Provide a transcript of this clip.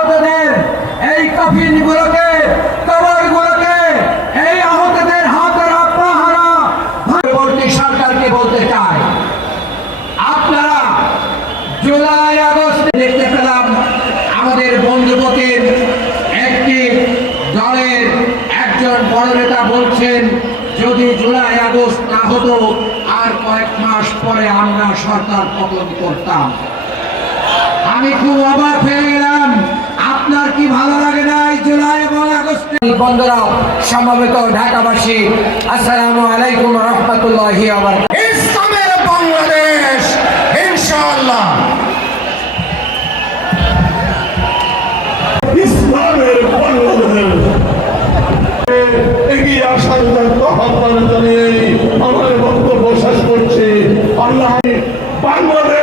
আহতদের, এই কফিন গুলোকে কবর গুলোকে এই আহতদের হাতরা পাহারা পরবর্তী সরকারকে বলতে চাই, আপনারা জুলাই আগস্টে দেখতে পেলাম আমাদের বন্ধুপতির একটি দলের একজন বড় নেতা বলছেন, যদি জুলাই আগস্ট না হতো, আর কয়েক মাস পরে আমরা সরকার পতন করতাম। আমি খুব অবাক বন্ধুরা, সমবেত ঢাকাবাসী, আসসালামু আলাইকুম রহমতুল্লাহি ইসলামের বাংলাদেশ, ইনশাআল্লাহ। ইসলামের বাংলাদেশ। এগিয়ে আসার জন্য আহ্বান জানিয়ে আমার বক্তব্য শেষ করছি। আল্লাহ বাংলাদেশ